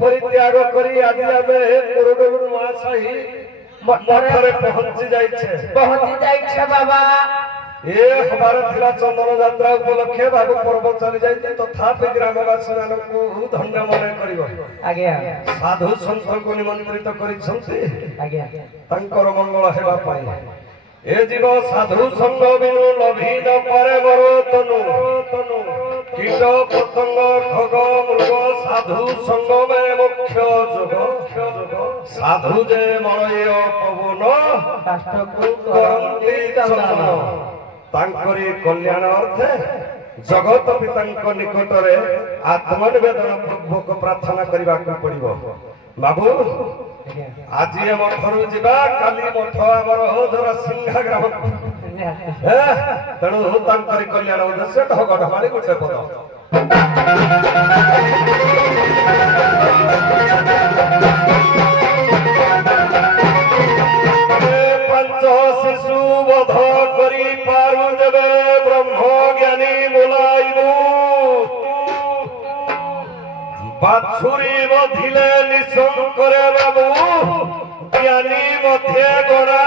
परित्याग करी आज आमे पुरोडगुरु महाशाही मठरे पहुंची जाइछे बाबा ए हमारा थिला चंदन यात्रा उपलक्षे बाबू पर्व चली जाइछे तथापि ग्रामवासी मानकु धन्य मन करिवो आज्ञा साधु संत को निमंत्रित करिसंती आज्ञा तंकर मंगल हेबा पाई ए जीव साधु संग बिनु लभिन परे मरो तनु कीट पतंग खग मृग साधु संग में मुख्य जोग साधु जे मलय पवन करंती चंदन तांकरी कल्याण अर्थे जगत पितांक निकटरे आत्मनिवेदन पूर्वक प्रार्थना करबा को पड़िबो बाबू आज हम मठरु जिबा काली मठ हमर होधर सिंहा ग्राम तेणु तांकरी कल्याण उद्देश्य ढग ढमाली गोटे पद पंच शिशु वध करी पारु देवे ब्रह्म ज्ञानी मुलाइबु बाछुरी बधिले निशंकरे बाबू ज्ञानी मध्य गणा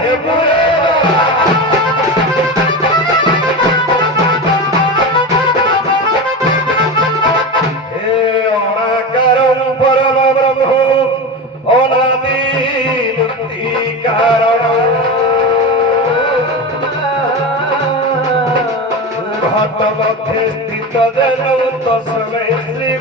हेबु हे अनाकारं परम ब्रह्म अनादि मुक्ति कारण घट मध्य स्थित जन तस्मै श्री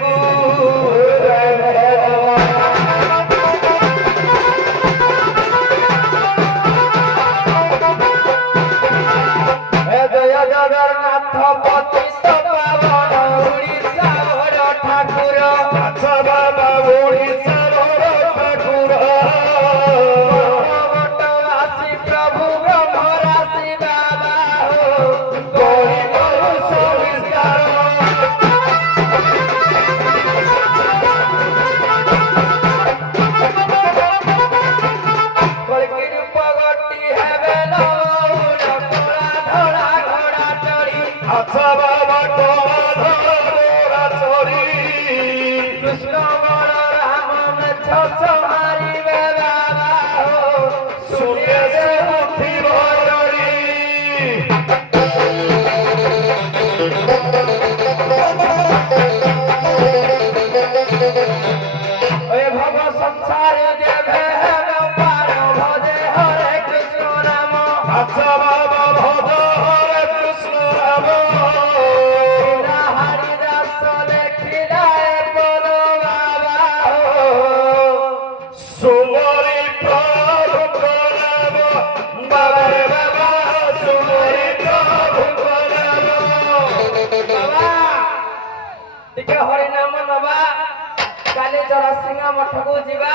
मठकू जीवा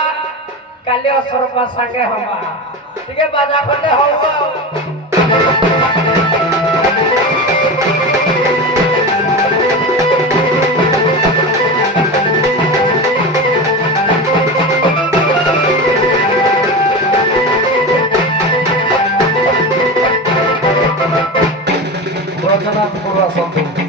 काली असरपा संगे हमा ठीक बाजा खंडे हो रचना पूरा संतु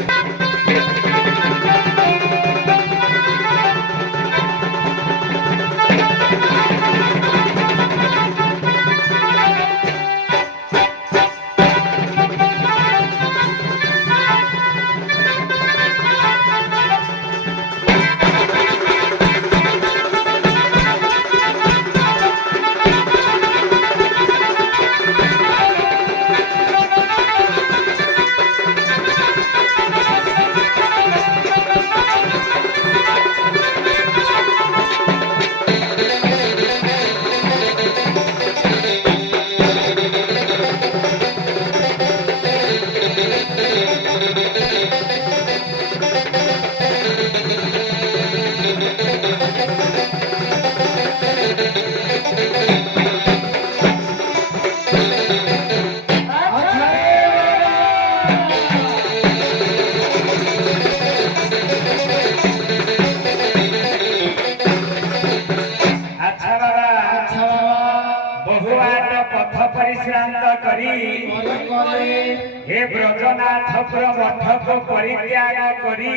আচ্ছা বাবা বহুবাট পথ পরিশ্রান্ত করি হে ব্রজনাথ মঠক পরিত্যাগ করি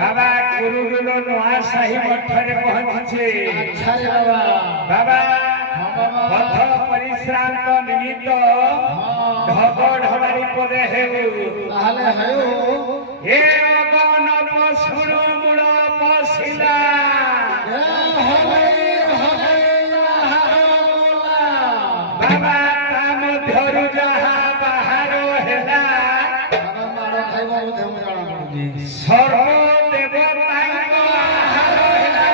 বাবা কুরুগুলো নূয়া সাহি মঠরে পৌঁছিছে বাবা পথ পরিশ্রান্ত নিমিত্ত ঢগ ঢলারি পদে হেউ হে অগণ পশুর মূଳ পশিলা বাবা তা ମଧ୍ୟରୁ ଯାହା ବାହାର ହେଲା ସର୍ବ ଦେବତାଙ୍କ ଆହାର ହେଲା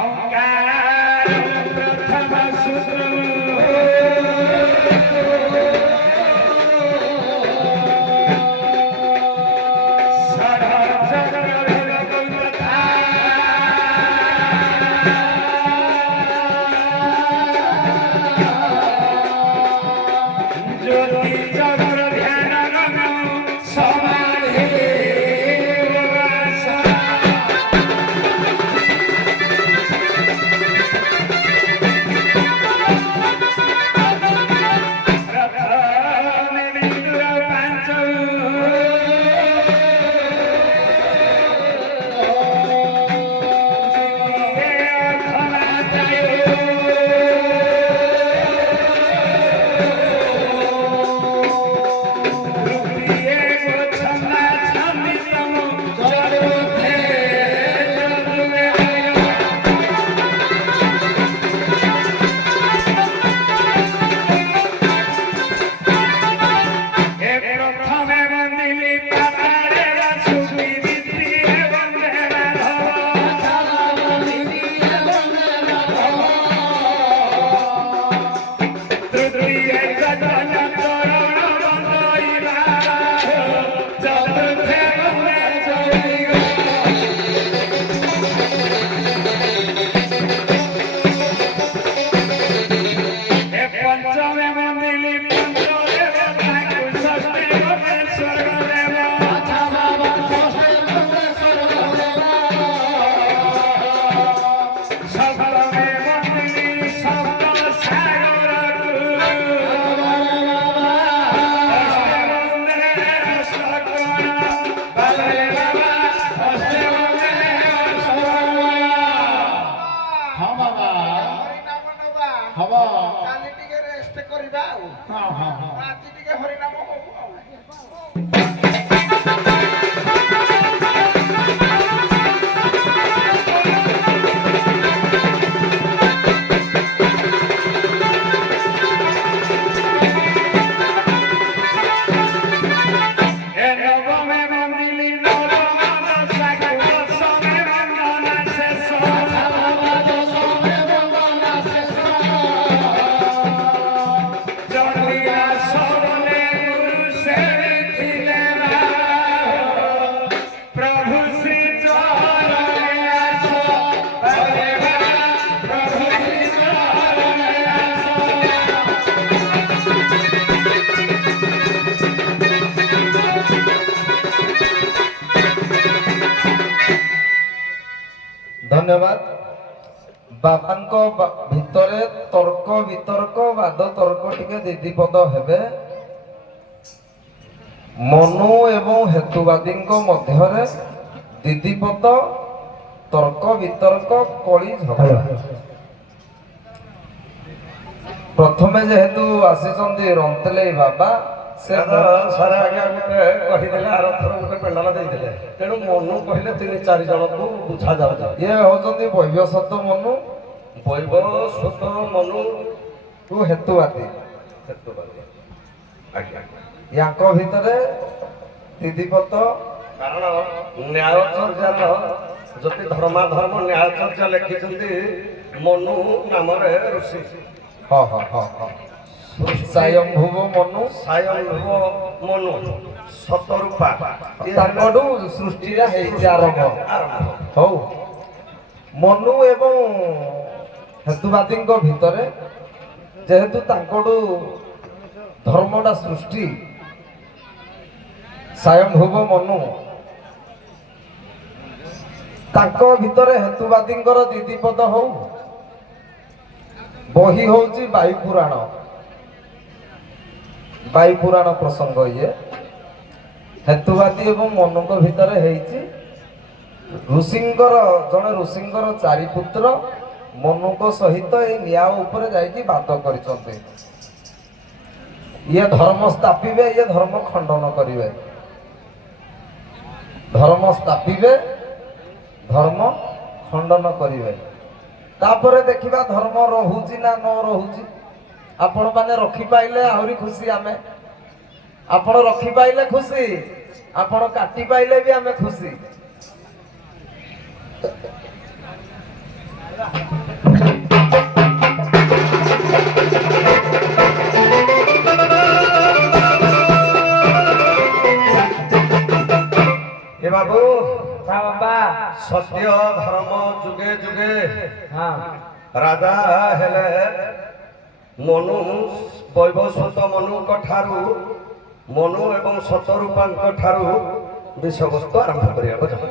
ଅଙ୍କାର ପ୍ରଥମ ସୂତ୍ର ধন্যবাদ বাবাঙ্ক ভিতরে তর্ক বিতর্ক বাদ তর্ক টিকে দিদিপদ হেবে মনু এবং হেতুবাদীଙ୍କ ମଧ୍ୟରେ ଦିଦିପଦ ତର୍କ ବିତର୍କ କଳି ଝଗଡ଼ା ପ୍ରଥମେ ଯେହେତୁ ଆସିଛନ୍ତି ରନ୍ତେଲେଇ ବାବା ସେ ସାରା ଆଜ୍ଞା ଗୋଟେ କହିଦେଲେ ଆର ଥର ଗୋଟେ ପେଣ୍ଡାଲ ଦେଇଥିଲେ ତେଣୁ ମନୁ କହିଲେ 3-4 ଜଣକୁ ବୁଝା ଯାଉଛି ଇଏ ହଉଛନ୍ତି ବୈବ୍ୟସତ ମନୁ ବୈବସ୍ୱତ ମନୁ ଟୁ ହେତୁବାଦୀ ଆଜ୍ଞା ୟାଙ୍କ ଭିତରେ ଦିଦିପଦ କାରଣ ନ୍ୟାୟଚର୍ଯ୍ୟାର ଯଦି ଧର୍ମାଧର୍ମ ନ୍ୟାୟଚର୍ଯ୍ୟା ଲେଖିଛନ୍ତି ମନୁ ନାମରେ ଋଷି ହଁ ହଁ ହଁ ହଁ ସ୍ୱୟଂଭୁବ ମନୁ ସ୍ୱୟଂଭୁବ ମନୁ ଶତରୂପା ତାଙ୍କଠୁ ସୃଷ୍ଟିଟା ହେଇଛି ଆରମ୍ଭ ହଉ ମନୁ ଏବଂ ହେତୁବାଦୀଙ୍କ ଭିତରେ ଯେହେତୁ ତାଙ୍କଠୁ ଧର୍ମଟା ସୃଷ୍ଟି ସ୍ୱୟଂଭୁବ ମନୁ ତାଙ୍କ ଭିତରେ ହେତୁବାଦୀଙ୍କର ଦିଦିପଦ ହଉ ବହି ହଉଛି ବାୟୁପୁରାଣ ପ୍ରସଙ୍ଗ ଇଏ ହେତୁବାଦୀ ଏବଂ ମନୁଙ୍କ ଭିତରେ ହେଇଛି ଜଣେ ଋଷିଙ୍କର ଚାରି ପୁତ୍ର ମନୁଙ୍କ ସହିତ ଏଇ ନ୍ୟାୟ ଉପରେ ଯାଇକି ବାଦ କରିଛନ୍ତି ଇଏ ଧର୍ମ ସ୍ଥାପିବେ ଇଏ ଧର୍ମ ଖଣ୍ଡନ କରିବେ ଧର୍ମ ସ୍ଥାପିବେ ଧର୍ମ ଖଣ୍ଡନ କରିବେ ତାପରେ ଦେଖିବା ଧର୍ମ ରହୁଛି ନା ନ ରହୁଛି ଆପଣ ମାନେ ରଖିପାଇଲେ ଆହୁରି ଖୁସି ଆମେ ଆପଣ ରଖିପାଇଲେ ଖୁସି ଆପଣ କାଟି ପାଇଲେ ବି ଆମେ ଖୁସି ଏ ବାବୁ ବାବା ସତ୍ୟ ଧର୍ମ ଯୁଗେ ଯୁଗେ ହଁ ରାଜା ହେଲେ ମନୁ ବୈବସ୍ୱତ ମନୁଙ୍କ ଠାରୁ ମନୁ ଏବଂ ଶତରୂପାଙ୍କ ଠାରୁ ବିଷୟବସ୍ତୁ ଆରମ୍ଭ କରିବାକୁ ଚାହୁଁ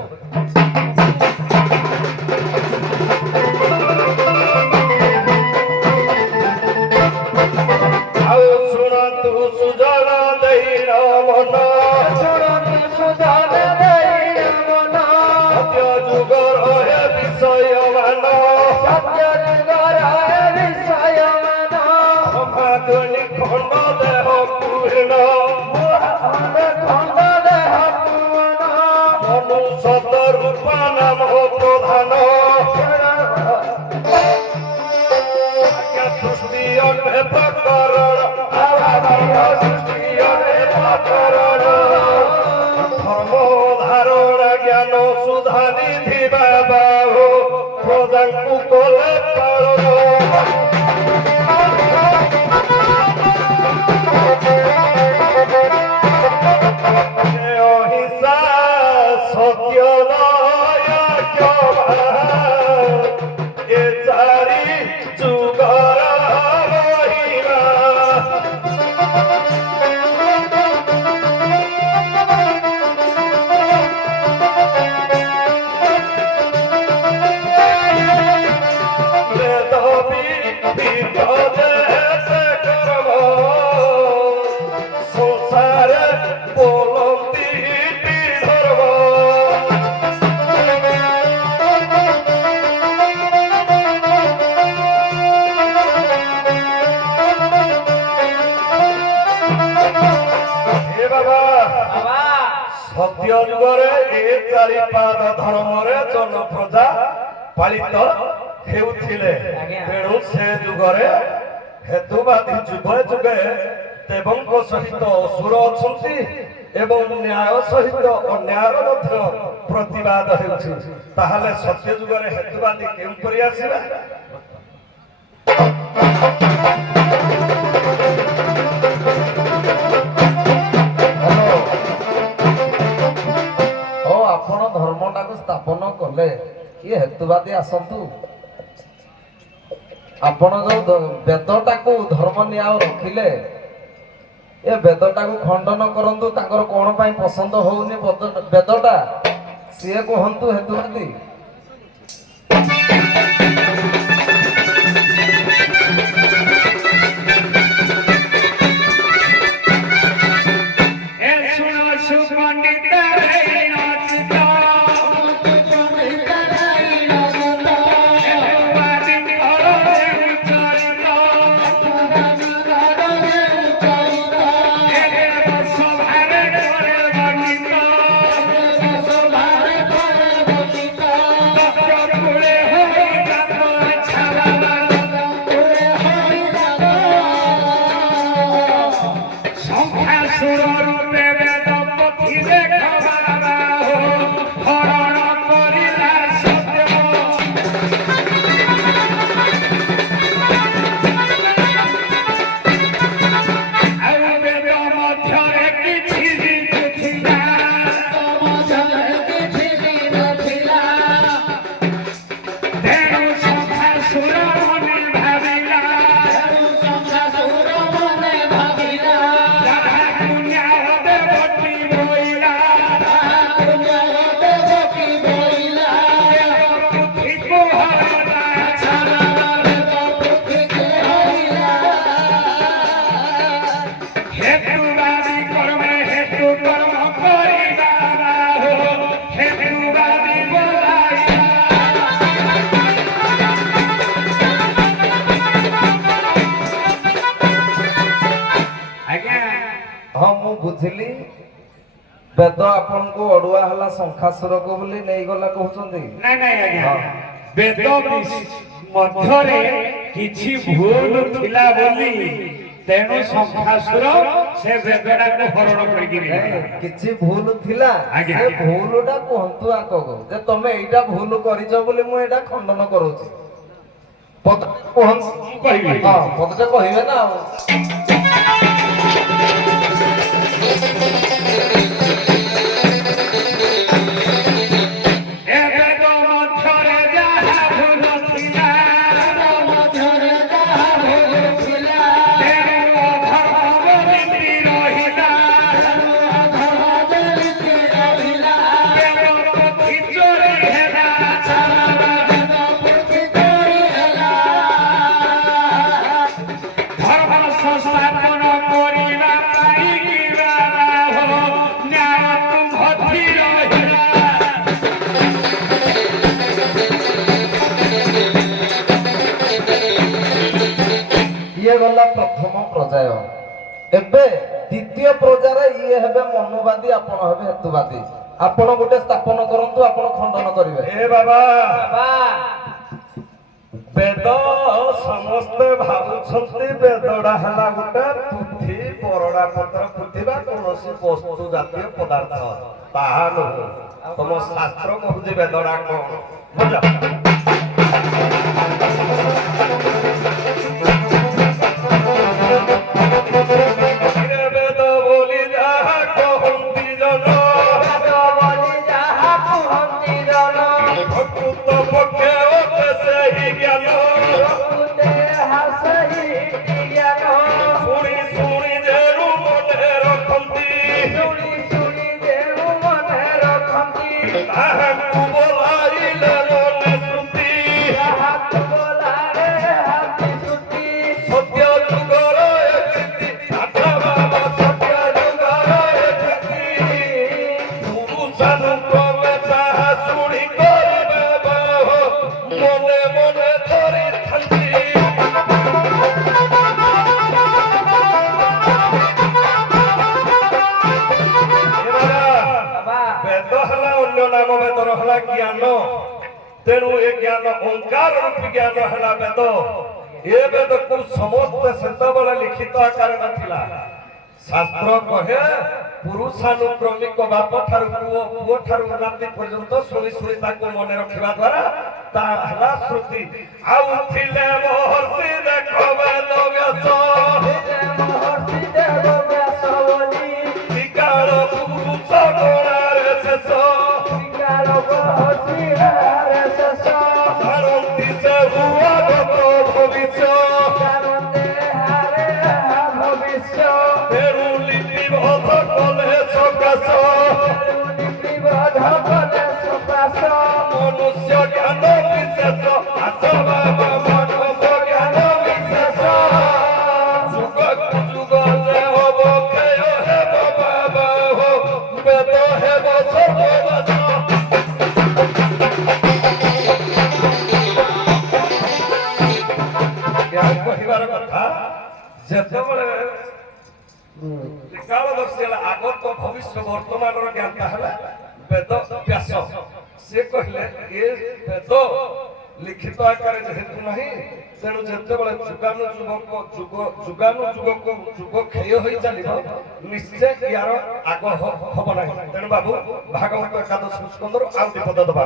ଆଉ ଶୁଣନ୍ତୁ ସୁଜନ ଦେଇର ମନ ସତ୍ୟ ଯୁଗର ହେ ବିଷୟମାନ ମହାଧ୍ୱନି ଖଣ୍ଡ ଦେହ ପୂର୍ଣ୍ଣ ମନୁ ଶତରୂପା ନାମ ପ୍ରଧାନ ସୃଷ୍ଟି ଅଟେ ପ୍ରକରଣ ସୃଷ୍ଟି ଅଟେ ପ୍ରକରଣ ଧର୍ମ ଧାରଣ ଜ୍ଞାନ ସୁଧା ନିଧି ବାବା ହୋ ପ୍ରଜାଙ୍କୁ କଲେ ପାଳନ ଅହିଂସା ସତ୍ୟ ଏ ଚାରି ଯୁଗର ମହିମା ବେଦ ବିହିତ ଦେଶ କର୍ମ ସଂସାରେ ବୋଲନ୍ତି ଧର୍ମ ଏ ବାବା ସତ୍ୟ ଯୁଗରେ ଏ ଚାରି ପାଦ ଧର୍ମରେ ଜନପ୍ରଜା ପାଳିତ ହେଉଥିଲେ ତେଣୁ ସେ ଯୁଗରେ ହେତୁବାଦୀ ଯୁଗେ ଯୁଗେ ଦେବଙ୍କ ସହିତ ଅସୁର ଅଛନ୍ତି ଏବଂ ନ୍ୟାୟ ସହିତ ଅନ୍ୟାୟର ମଧ୍ୟ ପ୍ରତିବାଦ ହେଉଛି ତାହେଲେ ସତ୍ୟ ଯୁଗରେ ହେତୁବାଦୀ କେଉଁପରି ଆସିବେ ହଉ ଆପଣ ଧର୍ମଟାକୁ ସ୍ଥାପନ କଲେ କିଏ ହେତୁବାଦୀ ଆସନ୍ତୁ ଆପଣ ଯୋଉ ବେଦଟାକୁ ଧର୍ମ ନ୍ୟାୟ ରଖିଲେ ଏ ବେଦଟାକୁ ଖଣ୍ଡନ କରନ୍ତୁ ତାଙ୍କର କଣ ପାଇଁ ପସନ୍ଦ ହଉନି ବେଦଟା ସିଏ କୁହନ୍ତୁ ହେତୁବାଦୀ ଏ ଶୁଣ ସୁପଣ୍ଡିତ ବୁଝିଲି ବେଦ ଆପଣଙ୍କୁ ଅଡୁଆ ହେଲା ଶଙ୍ଖାସୁରକୁ ବୋଲି ନେଇଗଲା କହୁଛନ୍ତି। ନାଇଁ ନାଇଁ ଆଜ୍ଞା ବେଦ ମଧ୍ୟରେ କିଛି ଭୁଲ ଥିଲା ବୋଲି ତେଣୁ ଶଙ୍ଖାସୁର ସେ ବେଦଟାକୁ ହରଣ କରିକି ନେଇଗଲା। କିଛି ଭୁଲ ଥିଲା ଆଜ୍ଞା, ସେ ଆଜ୍ଞା। ଭୁଲଟା କୁହନ୍ତୁ ଆଗକୁ ଯେ ତମେ ଏଇଟା ଭୁଲ କରିଛ ବୋଲି ମୁଁ ଏଇଟା ଖଣ୍ଡନ କରୁଛି। ପଦଟେ କୁହନ୍ତୁ। ମୁଁ କହିବି। ହଁ ପଦଟେ କହିବେ ନା ଆଉ। ଏ ବେଦ ମଧ୍ୟରେ ଯାହା ଭୁଲ ଥିଲା ତେଣୁ ଅଧର୍ମ ଯେମିତି ରହିଲା ବେଦ ପୋଥି ଚୋରି ହେଲା ଧର୍ମ ସଂସ୍ଥାପନ କରିବା ପାଇଁ କିବା ଲାଭ ନ୍ୟାୟ ତୁମ୍ଭଠି ରହିଲା। ଇଏ ଗଲା ପ୍ରଥମ ପର୍ଯ୍ୟାୟ। ଏବେ ଦ୍ୱିତୀୟ ପର୍ଯ୍ୟାୟରେ ଇଏ ହେବେ ମନୁବାଦୀ, ଆପଣ ହେବେ ହେତୁବାଦୀ। ଆପଣ ଗୋଟେ ସ୍ଥାପନ କରନ୍ତୁ, ଆପଣ ଖଣ୍ଡନ କରିବେ। ଏ ବାବା ବାବା ବେଦ ସମସ୍ତେ ଭାବୁଛନ୍ତି ବେଦଟା ହେଲା ଗୋଟେ ପୁଥି ବରଡା ପତ୍ର ପୁଥି ବା କୌଣସି ବସ୍ତୁ ଜାତୀୟ ପଦାର୍ଥ। ତାହା ନୁହେଁ। ତମ ଶାସ୍ତ୍ର କହୁଛି ବେଦଟା କଣ ବୁଝ। ବେଦ ବୋଲି ଯାହା କହନ୍ତି ଜନ ପ୍ରକୃତ ପକ୍ଷେ ଅଟେ ସେହି ଜ୍ଞାନ ଶୁଣି ଶୁଣି ଯେଣୁ ମନେ ରଖନ୍ତି ତାହାକୁ ବୋଲାଇଲେ ମନେ ଶ୍ରୁତି ସତ୍ୟ ଯୁଗର ଏ କୀର୍ତ୍ତି ଆଚ୍ଛା ବାବା ସତ୍ୟ ଯୁଗର ଏ କୀର୍ତ୍ତି ପୁରୁଷାନୁକ୍ରମେ ତାହା ଶୁଣି କରିବେ ବାହ ମନେ ମନେ ଧରିଥାନ୍ତି। ବେଦ ହେଲା ଅନ୍ୟ ନାମ ବେଦର ହେଲା ଜ୍ଞାନ। ତେଣୁ ଏ ଜ୍ଞାନ ଓଙ୍କାର ରୂପୀ ଜ୍ଞାନ ହେଲା ବେଦ। ଏ ବେଦକୁ ସମସ୍ତେ ସେତେବେଳେ ଲିଖିତ ଆକାର ନଥିଲା। ଶାସ୍ତ୍ର କହେ ପୁରୁଷାନୁକ୍ରମିକ ବାପ ଠାରୁ ପୁଅ, ପୁଅ ଠାରୁ ନାତି ପର୍ଯ୍ୟନ୍ତ ଶୁଣି ଶୁଣି ତାକୁ ମନେ ରଖିବା ଦ୍ୱାରା ତାହା ହେଲା ଶ୍ରୁତି। ଆଉ ଥିଲେ ମହର୍ଷି ଦେଖ ବେଦ ବ୍ୟାସ ବିକାଳ ପୁରୁଷ ଗଣାରେ ଶେଷ ଜାଣନ୍ତି ସେ ହୁଆଗତ ଭବିଷ୍ୟ ତେଣୁ ଲିପିବଦ୍ଧ କଲେ ସକାଶ ମନୁଷ୍ୟ ଜ୍ଞାନ ବିଶେଷ ଆସ ବାବା ମନୁଷ୍ୟ ଜ୍ଞାନ ବିଶେଷ ଯୁଗକୁ ଯୁଗ ଯେ ହବ କ୍ଷୟ ହେବ ବାବା ହୋ ବେଦ ହେବ ସର୍ବନାଶ। କହିବାର କଥା ଯେତେବେଳେ ତ୍ରିକାଳଦର୍ଶୀ ହେଲା ଆଗତ ଭବିଷ୍ୟ ବର୍ତ୍ତମାନର ଜ୍ଞାତା ହେଲା ବେଦ ବ୍ୟାସ। ସେ କହିଲେ ଏ ବେଦ ଲିଖିତ ଆକାରରେ ଯେହେତୁ ନାହିଁ ତେଣୁ ଯେତେବେଳେ ଯୁଗାନୁ ଯୁଗ କ୍ଷୟ ହୋଇ ଚାଲିବ ନିଶ୍ଚୟ ୟାର ଆଗ ହବ ନାହିଁ। ତେଣୁ ବାବୁ ଭାଗବତ ଏକାଦଶ ସ୍କନ୍ଧରୁ ଆଉ ଦି ପଦ ଦବା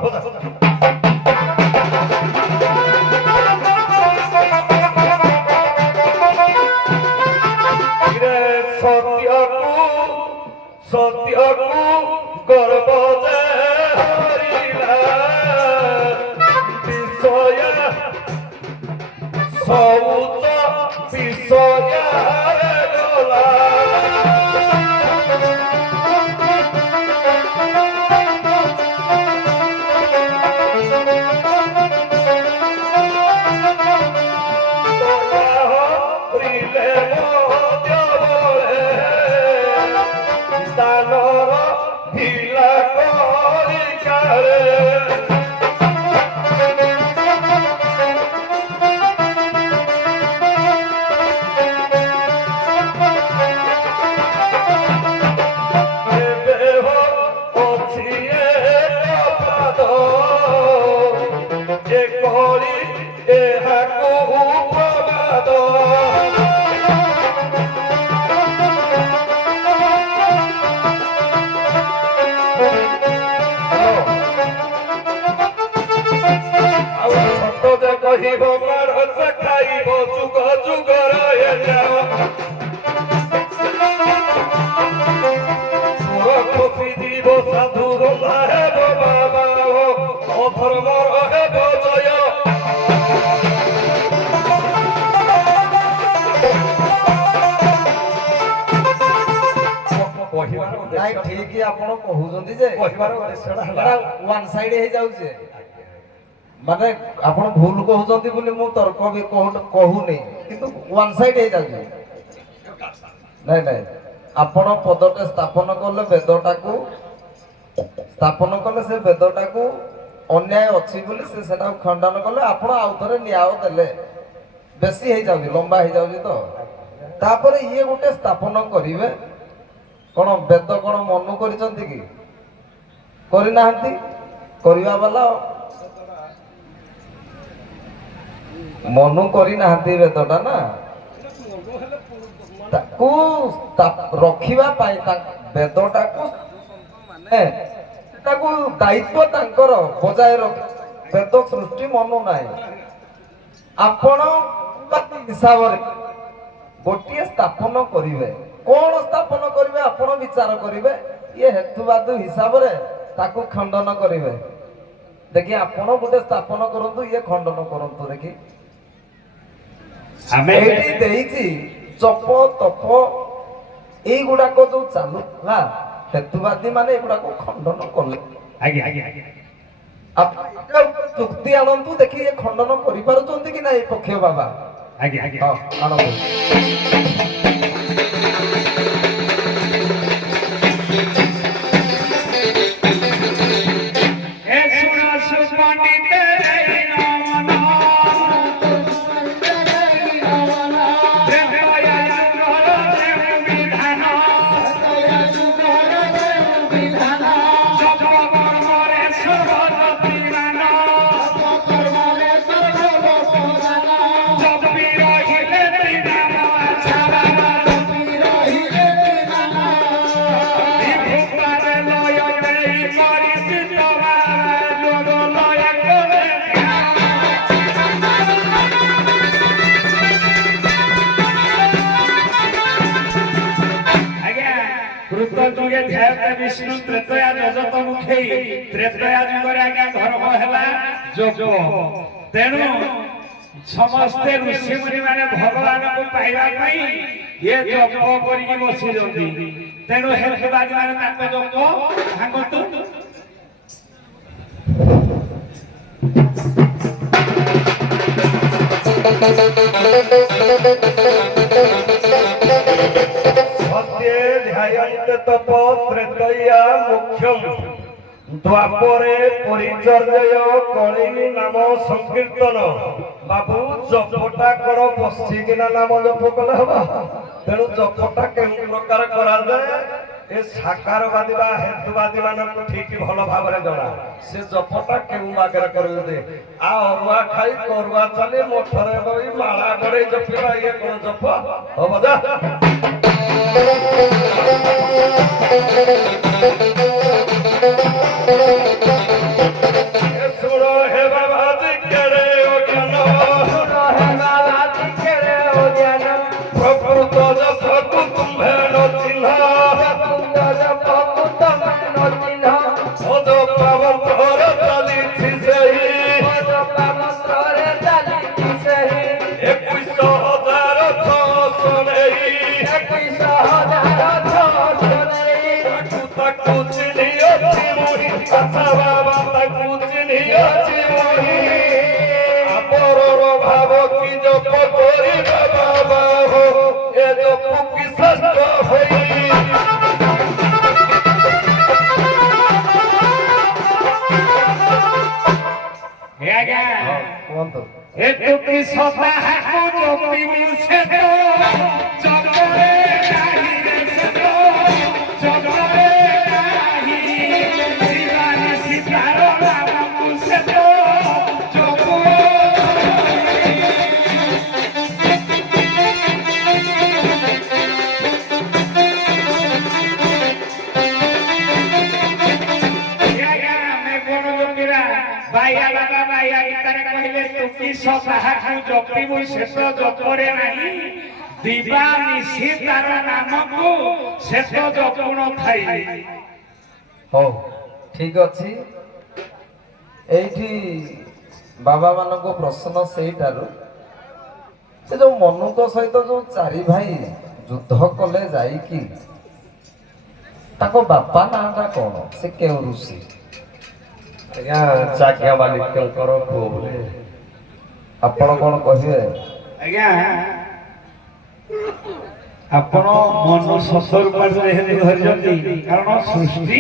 ସତ୍ୟକୁ ଗର୍ବ ଯେ ହରିଲା ବିଷୟ ସଉଚ ବିଷୟରେ ଗଲା ଦାନର ଢିଲା କରିକାରେ କରିବ ମାଡ଼ ଖାଇବ ଯୁଗ ଯୁଗର ଏ ଯାଅ ସୁର ଖସି ଯିବ ସାଧୁ ରନ୍ଧା ହେବ ବାବା ଅଧର୍ମର ହେବ ଜୟ ନାଇଁ ଠିକ ଆପଣ କହୁଛନ୍ତି ଯେ କହିବାର ଉଦ୍ଦେଶ୍ୟଟା ହେଲା ୱାନ୍ ସାଇଡ ହେଇଯାଉଛି ମାନେ ଆପଣ ଭୁଲ କହୁଛନ୍ତି ବୋଲି ମୁଁ ତର୍କ ବି କହୁନି କିନ୍ତୁ ୱାନ୍ ସାଇଡ ହେଇଯାଉଛି ନାଇଁ ନାଇଁ ଆପଣ ପଦଟେ ସ୍ଥାପନ କଲେ ବେଦଟାକୁ ସ୍ଥାପନ କଲେ ସେ ବେଦଟାକୁ ଅନ୍ୟାୟ ଅଛି ବୋଲି ସେ ସେଟାକୁ ଖଣ୍ଡନ କଲେ ଆପଣ ଆଉ ଥରେ ନ୍ୟାୟ ଦେଲେ ବେଶୀ ହେଇଯାଉଛି ଲମ୍ବା ହେଇଯାଉଛି ତ ତାପରେ ଇଏ ଗୋଟେ ସ୍ଥାପନ କରିବେ କଣ ବେଦ କଣ ମନୁ କରିଛନ୍ତି କି କରିନାହାନ୍ତି କରିବା ବାଲା ମନୁ କରିନାହାନ୍ତି ବେଦଟା ନା ତାକୁ ରଖିବା ପାଇଁ ବେଦଟାକୁ ମାନେ ସେଟାକୁ ଦାୟିତ୍ୱ ତାଙ୍କର ବଜାୟ ରଖ ବେଦ ସୃଷ୍ଟି ମନୁ ନାହିଁ ଆପଣ ହିସାବରେ ଗୋଟିଏ ସ୍ଥାପନ କରିବେ କଣ ସ୍ଥାପନ କରିବେ ଆପଣ ବିଚାର କରିବେ ଇଏ ହେତୁବାଦ ହିସାବରେ ତାକୁ ଖଣ୍ଡନ କରିବେ ଦେଖି ଆପଣ ଗୋଟେ ସ୍ଥାପନ କରନ୍ତୁ ଇଏ ଖଣ୍ଡନ କରନ୍ତୁ ଦେଖି ଏଇଠି ଦେଇଛି ଜପ ତପ ଏଇଗୁଡାକ ଯୋଉ ଚାଲୁଥିଲା ହେତୁବାଦୀ ମାନେ ଏଗୁଡାକୁ ଖଣ୍ଡନ କଲେ ଆଜ୍ଞା ଆଜ୍ଞା ଆଜ୍ଞା ଆପଣ ଯୁକ୍ତି ଆଣନ୍ତୁ ଦେଖି ଇଏ ଖଣ୍ଡନ କରିପାରୁଛନ୍ତି କି ନାଇଁ ପକ୍ଷ ବାବା ଆଜ୍ଞା ଆଜ୍ଞା ହଁ ଆଣନ୍ତୁ विष्णु त्रेतया जगत मुखे त्रेतया जुगरे आज्ञा धर्म हैला जोग तेणु समस्ते ऋषि मुनि माने भगवान को पाइबा पई ये जप करी की बसी जंदी तेणु हेतुबादी माने ताको जप भांगतु सत्ये ध्यायन्ते तप त्रेतया मुख्यम द्वापरे परिचर्यय कली नाम संकीर्तन बाबू जपटा कर बसिकिना नाम जप कले हबा तेणु जपटा केउ प्रकार करा जाए ए साकारवादी बा हेतुवादी मानक ठीक भल भाबरे जणा से जपटा केउ बागरे करू दे आ अरुआ खाई करुआ चले मोठरे बई माला करे जपिबा ये कोन जप हबा जा सुनो हे बाबा जी केरे ओ ज्ञान सुनो हे बाबा जी केरे ओ ज्ञान प्रकृत जप तुम्हे न चिन्ह प्रकृत जप तुम्हे न चिन्ह ओद पावतर चली छी सही ओद पावतर चली छी सही 21,000 छसनेई 21,000 छसनेई ताकू चिन्हि अछि मोहि अच्छा बाबा ताकू चिन्हि अछि मोहि अपरर भाव की जप करी बाबा हो ए जप की सस्त होई हे आज्ञा କୁହନ୍ତୁ हेतु की सदा हाकु जपि मुसे तो जपरे नाही से तो जपरे नाही शिवानी सीतारो नाम मुसे तो जपो बाइया बाबा बाइया गीतारे कहले तू की ତାହାକୁ ଜପିବୁ ଶେଷ ଜପରେ ନାହିଁ ଦିବା ମିଶି ତାର ନାମକୁ ଶେଷ ଜପୁଣ ଥାଇ। ହଉ ଠିକ ଅଛି। ଏଇଠି ବାବା ମାନଙ୍କ ପ୍ରଶ୍ନ ସେଇଟାରୁ ସେ ଯୋଉ ମନୁଙ୍କ ସହିତ ଯୋଉ ଚାରି ଭାଇ ଯୁଦ୍ଧ କଲେ ଯାଇକି ତାଙ୍କ ବାପା ନାଁଟା କଣ? ସେ କେଉଁ ଋଷି? ଆଜ୍ଞା ଯାଜ୍ଞାବାଲିକଙ୍କର ପୁଅ ବୋଲି। ଆପଣ କଣ କହିବେ? ଆଜ୍ଞା ଆପଣ ମନ ସତର୍କରେ ଯେହେତୁ ଧରିଛନ୍ତି, କାରଣ ସୃଷ୍ଟି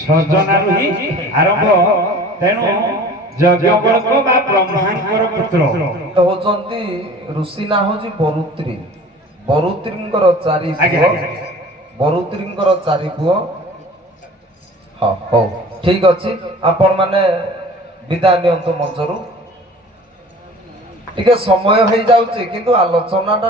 ସର୍ଜନାରୁ ହିଁ ଆରମ୍ଭ, ତେଣୁ ଯଜ୍ଞବଳକ ବା ବ୍ରହ୍ମାଙ୍କର ପୁତ୍ର ହଉଛନ୍ତି ଋଷି ନାଁ ହଉଛି ବରୁତ୍ରୀ। ବରୁତ୍ରୀଙ୍କର ଚାରି ଆଜ୍ଞା, ପୁଅ। ଆଜ୍ଞା। ବରୁତ୍ରୀଙ୍କର ଚାରି ପୁଅ। ହଁ ହଉ ଠିକ ଅଛି। ଆପଣ ମାନେ ବିଦାୟ ନିଅନ୍ତୁ ମଞ୍ଚରୁ। ଟିକେ ସମୟ ହେଇଯାଉଛି କିନ୍ତୁ ଆଲୋଚନାଟା